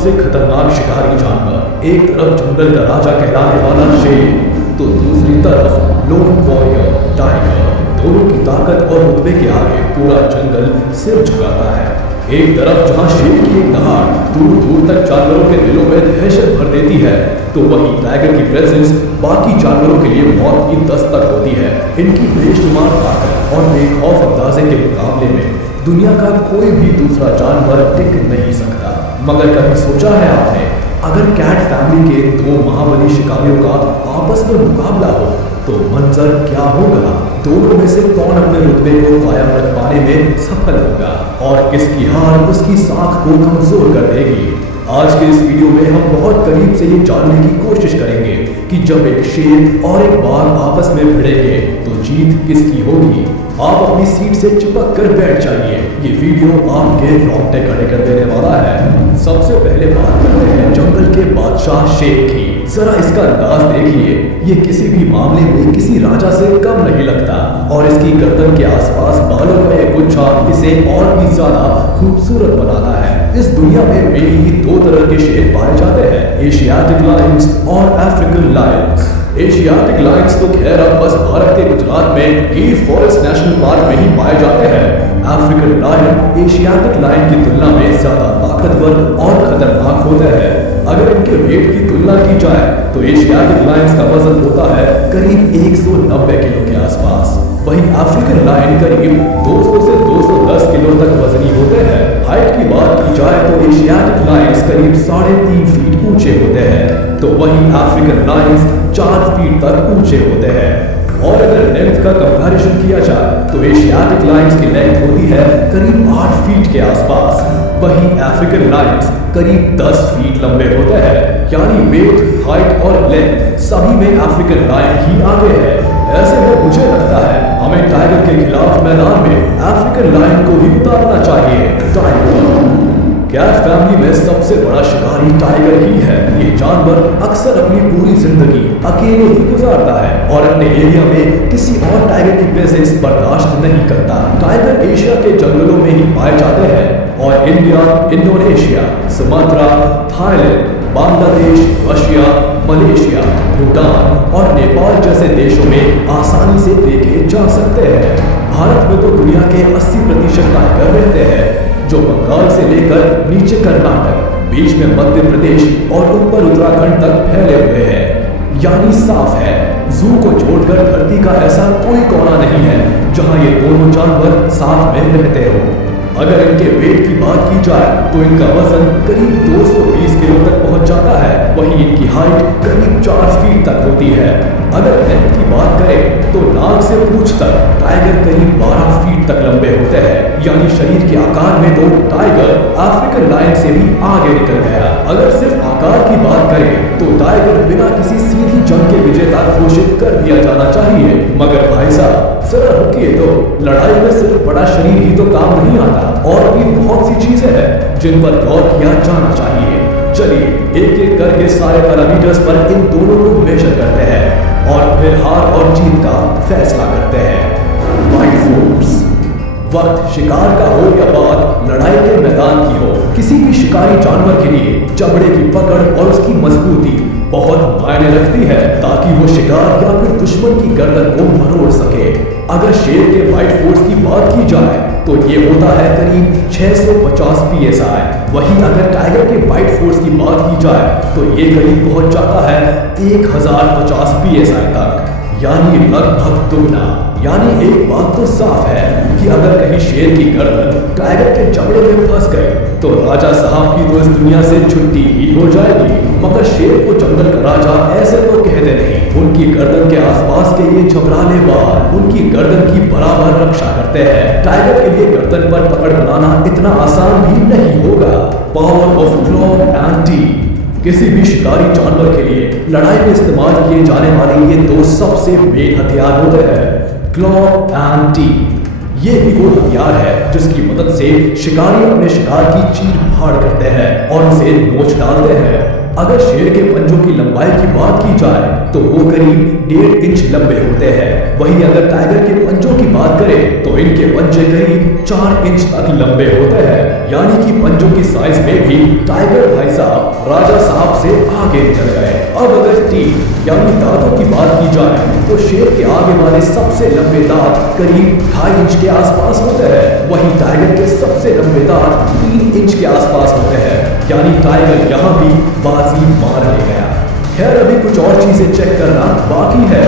सबसे खतरनाक शिकारी जानवर, एक तरफ जंगल का राजा कहलाने वाला शेर, तो दूसरी तरफ लोन वॉरियर टाइगर। दोनों की ताकत और रुतबे के आगे पूरा जंगल सिर झुकाता है। एक तरफ जहां शेर की एक दहाड़ दूर दूर तक जानवरों के दिलों में दहशत भर देती है, तो वहीं टाइगर की प्रेजेंस बाकी जानवरों के लिए मौत की दस्तक होती है। इनकी बेशुमार ताकत और बेखौफ अंदाजे के मुकाबले में दुनिया का कोई भी दूसरा जानवर टिक नहीं सकता। मगर कभी सोचा है आपने, अगर कैट फैमिली के दो महाबली शिकारियों का आपस में मुकाबला हो तो मंजर क्या होगा? दोनों में से कौन अपने रुतबे को कायम रख पाने में सफल होगा और किसकी हार उसकी साख को कमजोर कर देगी? आज के इस वीडियो में हम बहुत करीब से ये जानने की कोशिश करेंगे कि जब एक शेर और एक बाघ आपस में भिड़ेंगे तो जीत किसकी होगी। आप अपनी सीट से चिपक कर बैठ जाइए, ये वीडियो आपके रोंगटे खड़े कर देने वाला है। सबसे पहले बात करते हैं जंगल के बादशाह शेर की। जरा इसका अंदाज देखिए, ये किसी भी मामले में किसी राजा से कम नहीं लगता और इसकी गर्दन के आसपास बालों का एक गुच्छा इसे और भी ज्यादा खूबसूरत बनाता है। इस दुनिया में मेनली दो तरह के शेर पाए जाते हैं, एशियाटिक लायंस और अफ्रीकन लायंस। एशियाटिक लायंस तो खैर अब बस भारत के गुजरात में गिर फॉरेस्ट नेशनल पार्क में ही पाए जाते हैं। अफ्रीकन लायन एशियाटिक लायन की तुलना में ज्यादा ताकतवर और खतरनाक होते हैं। अगर इनके वेट की तुलना की जाए तो एशियाटिक लायंस का वजन होता है करीब 190 किलो के आसपास, वहीं अफ्रीकन लायन करीब 200 से 210 किलो तक वजनी होते हैं। हाइट की बात की जाए तो एशियाटिक लायंस करीब 3.5 फीट ऊंचे होते हैं, तो वहीं अफ्रीकन लायंस 4 फीट तक ऊंचे होते हैं। और अगर लेंथ का कंपैरिजन किया जाए तो एशियाटिक लायंस की लेंथ होती है करीब 8 फीट के आसपास, वहीं अफ्रीकन लायंस करीब 10 फीट लंबे होते हैं। यानी वेट, हाइट और लेंथ सभी में अफ्रीकन लायन ही आगे है। ऐसे में मुझे लगता है हमें टाइगर के खिलाफ मैदान में अफ्रीकन लायन को ही उतारना चाहिए। टाइगर कैट फैमिली में सबसे बड़ा शिकारी टाइगर ही है। ये जानवर अक्सर अपनी पूरी जिंदगी अकेले ही गुजारता है और अपने एरिया में किसी और टाइगर की प्रेजेंस बर्दाश्त नहीं करता। टाइगर एशिया के जंगलों में ही पाए जाते हैं और India, Indonesia, Sumatra, Thailand, Bangladesh, Russia, Malaysia, Bhutan और नेपाल जैसे देशों में आसानी से देखे जा सकते हैं। भारत में तो दुनिया के 80% टाइगर रहते हैं, जो बंगाल से लेकर नीचे कर्नाटक, बीच में मध्य प्रदेश और ऊपर उत्तराखंड तक फैले हुए हैं। यानी साफ है, जू को छोड़कर धरती का ऐसा कोई कोना नहीं है जहां ये दोनों जानवर साथ में रहते हो। अगर इनके वेट की बात की जाए तो इनका वजन करीब 220 किलो तक पहुंच जाता है, वहीं इनकी हाइट करीब 4 फीट तक होती है। अगर लेंथ की बात करें तो नाक से पूंछ तक टाइगर करीब 12 फीट तक लंबे होते हैं। यानी शरीर के आकार में तो टाइगर अफ्रीकन लायन से भी आगे निकल गया। अगर सिर्फ आकार की बात करें तो टाइगर बिना किसी सीधी जंग के विजेता घोषित कर दिया जाना चाहिए। मगर भाई साहब जरा रुकिए, तो लड़ाई में सिर्फ बड़ा शरीर ही तो काम नहीं आता, और भी बहुत सी चीजें हैं जिन पर गौर किया जाना चाहिए। चलिए एक एक करके सारे पैरामीटर्स पर इन दोनों को मेजर करते हैं और फिर हार और जीत का फैसला करते हैं। बाइट फोर्स, वक्त शिकार का हो या बात लड़ाई के मैदान की हो, किसी भी शिकारी जानवर के लिए चमड़े की पकड़ और उसकी मजबूती बहुत मायने रखती है, ताकि वो शिकार या फिर दुश्मन की गर्दन को मरोड़ सके। अगर शेर के बाइट फोर्स की बात की जाए तो ये होता है करीब 650 psi, वहीं अगर टाइगर के बाइट फोर्स की बात की जाए तो ये करीब पहुंच जाता है 1050 psi तक, यानी लगभग दुगना। यानी एक बात तो साफ है कि अगर कहीं शेर की गर्दन टाइगर के चमड़े में फंस गई तो राजा साहब की तो इस दुनिया से छुट्टी ही हो जाएगी। मगर शेर को जंगल का राजा ऐसे तो कहते नहीं, उनकी गर्दन के आसपास के ये झबराले बाल उनकी गर्दन की बराबर रक्षा करते हैं। टाइगर के लिए गर्दन पर पकड़ बनाना इतना आसान भी नहीं होगा। Power of claw and teeth, किसी भी शिकारी जानवर के लिए लड़ाई में इस्तेमाल किए जाने वाले ये दो सबसे मेन हथियार होते हैं, क्लॉ एंड टीथ। ये ही वो हथियार है जिसकी मदद से शिकारी अपने शिकार की चीर फाड़ करते हैं और उसे नोच डालते हैं। अगर शेर के पंजों की लंबाई की बात की जाए तो वो करीब 1.5 इंच लंबे होते हैं, वहीं अगर टाइगर के पंजों की बात करें तो इनके पंजे करीब 4 इंच तक लंबे होते हैं। यानी कि पंजों की साइज में भी टाइगर भाई साहब राजा साहब से आगे निकल गए। अब अगर टीथ यानी दांतों की बात की जाए तो शेर के आगे वाले सबसे लंबे दांत करीब 2.5 इंच के आसपास होते हैं, वहीं टाइगर के सबसे लंबे दांत 3 इंच के आसपास होते हैं, यानी टाइगर यहाँ भी बाजी मार ले गया। खैर अभी कुछ और चीजें चेक करना बाकी है।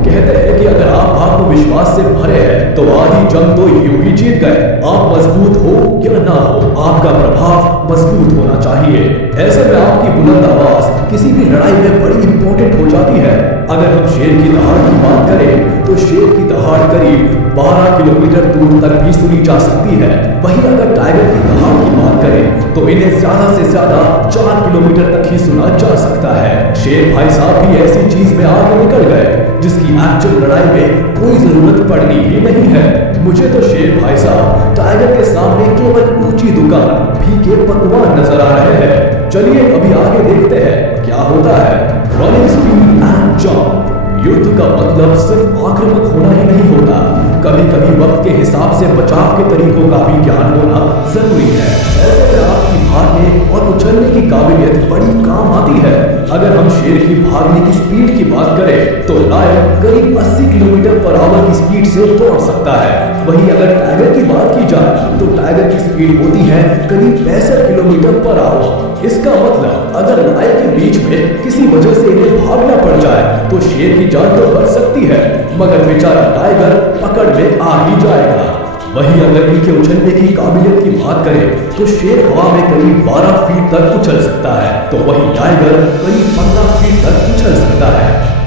कहते हैं कि अगर आप आत्मविश्वास से भरे हैं तो आधी जंग तो यूं ही जीत गए। आप मजबूत हो या ना हो, आपका प्रभाव मजबूत होना चाहिए। ऐसे में आपकी बुलंद आवाज किसी भी लड़ाई में बड़ी इंपॉर्टेंट हो जाती है। अगर हम शेर की दहाड़ की बात करें तो शेर की दहाड़ करीब 12 किलोमीटर दूर तक भी सुनी जा सकती है। वहीं अगर टाइगर की दहाड़ की बात करें तो इन्हें ज्यादा से ज्यादा 4 किलोमीटर तक ही सुना जा सकता है। शेर भाई साहब भी ऐसी चीज में आगे निकल गए जिसकी एक्चुअल लड़ाई में कोई जरूरत पड़नी ही नहीं है। मुझे तो शेर भाई साहब टाइगर के सामने केवल ऊंची दुकान फीके पकवान नजर आ रहे हैं। चलिए अभी आगे देखते हैं क्या होता है। Running speed and jump. युद्ध का मतलब सिर्फ आक्रामक होना ही नहीं होता, कभी कभी वक्त के हिसाब से बचाव के तरीकों का भी ज्ञान होना जरूरी है। ऐसे में आपकी भागने और उछलने की काबिलियत बड़ी काम आती है। अगर हम शेर की भागने की स्पीड की बात करें तो लायन करीब 80 किलोमीटर पर आवर की स्पीड से दौड़ सकता है। वहीं अगर टाइगर की बात की जाए तो टाइगर की स्पीड होती है करीब 65 किलोमीटर पर आवर। इसका मतलब अगर लड़ाई के बीच में किसी वजह से इन्हें भागना पड़ जाए तो शेर की जान तो बच सकती है, मगर बेचारा टाइगर पकड़ में आ ही जाएगा। वहीं अगर इनके उछलने की काबिलियत की बात करें तो शेर हवा में करीब 12 फीट तक उछल सकता है, तो वहीं टाइगर करीब 15 फीट तक उछल सकता है,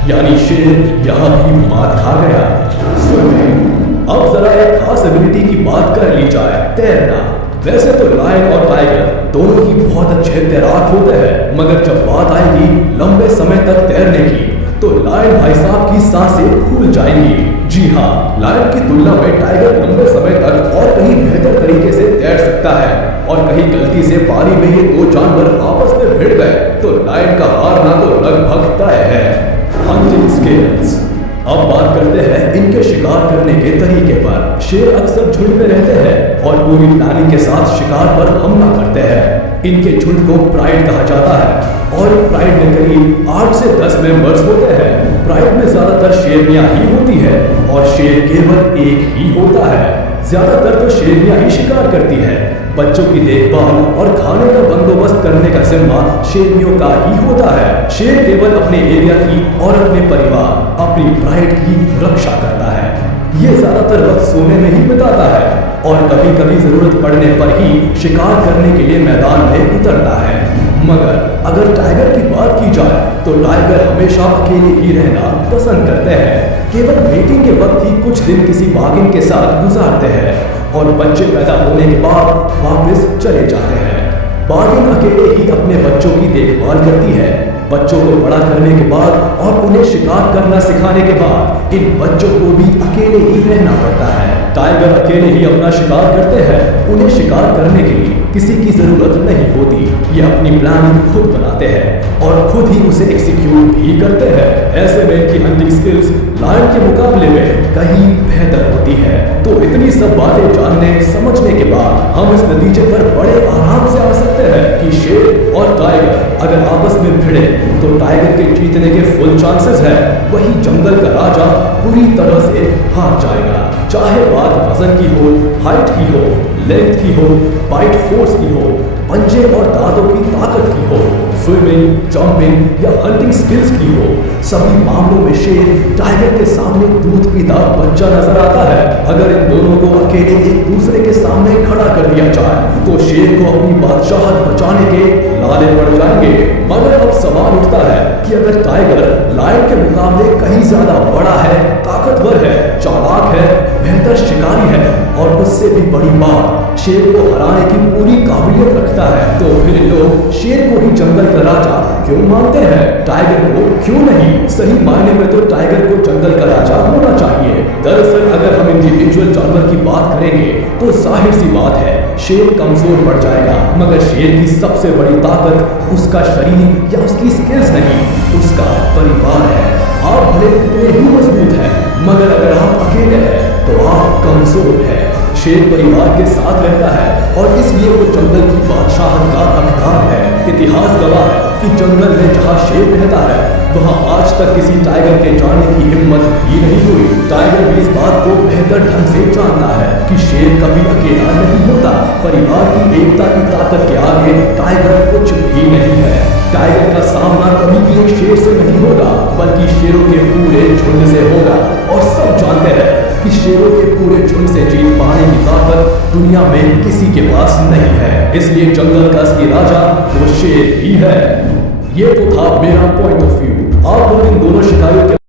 यानी शेर यहाँ भी मात खा गया। स्विमिंग। अब जरा एक खास एबिलिटी की बात कर ली जाए, तैरना। वैसे तो लायन और टाइगर दोनों ही बहुत अच्छे तैराक होते हैं, मगर जब बात आएगी लंबे समय तक तैरने की तो लायन भाई साहब की सांसें फूल जाएंगी। जी हाँ, लायन की तुलना में टाइगर लंबे समय तक और कहीं बेहतर तरीके से तैर सकता है, और कहीं गलती से पानी में ये दो जानवर आपस में भिड़ गए तो लायन का हारना तो लगभग तय है। Hunting skills. अब बात करते हैं इनके शिकार करने के तरीके पर। शेर अक्सर झुंड में रहते हैं और पूरी प्लानिंग के साथ शिकार पर हमला करते हैं। इनके झुंड को प्राइड कहा जाता है और प्राइड में करीब 8 से 10 मेंबर्स होते हैं। प्राइड में ज्यादातर शेरनियां ही होती है और शेर केवल एक ही होता है। ज्यादातर तो शेरनियां ही शिकार करती है। बच्चों की देखभाल और खाने का बंदोबस्त करने का जिम्मा शेरनियों का ही होता है। शेर केवल अपने एरिया की और अपने परिवार, अपनी प्राइड की रक्षा करता है। ये ज्यादातर वक्त सोने में ही बिताता है और कभी कभी जरूरत पड़ने पर ही शिकार करने के लिए मैदान में उतरता है। मगर अगर टाइगर की बात की जाए तो टाइगर हमेशा अकेले ही रहना पसंद करते हैं। केवल मीटिंग के वक्त ही कुछ दिन किसी बाघिन के साथ गुजारते हैं और बच्चे पैदा होने के बाद वापस चले जाते हैं। बाघिन अकेले ही अपने बच्चों की देखभाल करती है। बच्चों को बड़ा करने के बाद और उन्हें शिकार करना सिखाने के बाद इन बच्चों को भी अकेले ही रहना पड़ता है। टाइगर अकेले ही अपना शिकार करते हैं। उन्हें शिकार करने के लिए किसी की जरूरत नहीं होती। ये अपनी प्लानिंग खुद बनाते हैं और खुद ही उसे एग्जीक्यूट भी करते हैं। ऐसे में इनकी हंटिंग स्किल्स लायन के मुकाबले में कहीं बेहतर होती है। तो इतनी सब बातें जानने समझने के बाद हम इस नतीजे पर बड़े आराम से आ सकते हैं कि शेर और टाइगर अगर आपस में भिड़े तो टाइगर के जीतने के फुल चांसेस है। वही जंगल का राजा पूरी तरह से हार जाएगा। चाहे बात वजन की हो, हाइट की हो, लेंथ की हो, बाइट फोर्स की हो, पंजे और दांतों की ताकत की हो, स्विमिंग, जंपिंग या हंटिंग स्किल्स की हो, सभी मामलों में शेर टाइगर के सामने दूध पीता बच्चा नजर आता है। अगर इन दोनों को अकेले एक दूसरे के सामने खड़ा कर दिया जाए तो शेर को अपनी बादशाहत बचाने के लाले पड़ जाएंगे। मगर अब सवाल उठता है कि अगर टाइगर लायन के मुकाबले कहीं ज्यादा बड़ा है, ताकतवर है, चालाक है, बेहतर शिकारी है और उससे भी बड़ी बात शेर को हराने की पूरी काबिलियत रखता है, तो फिर लोग शेर को ही जंगल का राजा क्यों मानते हैं? टाइगर को क्यों नहीं? सही मायने में तो टाइगर को जंगल का राजा होना चाहिए। दरअसल अगर हम इंडिविजुअल जानवर की बात करेंगे तो जाहिर सी बात है शेर कमजोर पड़ जाएगा, मगर शेर की सबसे बड़ी ताकत उसका शरीर या उसकी स्किल्स नहीं, उसका परिवार है। आप भले कितने ही मजबूत हैं, मगर अगर आप अकेले हैं तो आप कमजोर हैं। शेर परिवार के साथ रहता है और इसलिए वो जंगल की बादशाहत का हकदार है। इतिहास गवाह है कि जंगल में जहाँ शेर रहता है वहाँ आज तक किसी टाइगर के जाने की हिम्मत भी नहीं हुई। टाइगर भी इस बात को बेहतर ढंग से जानता है कि शेर कभी अकेला नहीं होता। परिवार की एकता की ताकत के आगे टाइगर कुछ भी नहीं है। टाइगर का सामना कभी भी एक शेर से नहीं होगा बल्कि शेरों के पूरे झुंड से होगा। और सब जानते हैं कि शेरों के पूरे झुंड से जीत पाने की ताकत दुनिया में किसी के पास नहीं है। इसलिए जंगल का असली राजा वो शेर ही है। ये तो था मेरा पॉइंट ऑफ व्यू। आप लोग इन दोनों शिकारियों के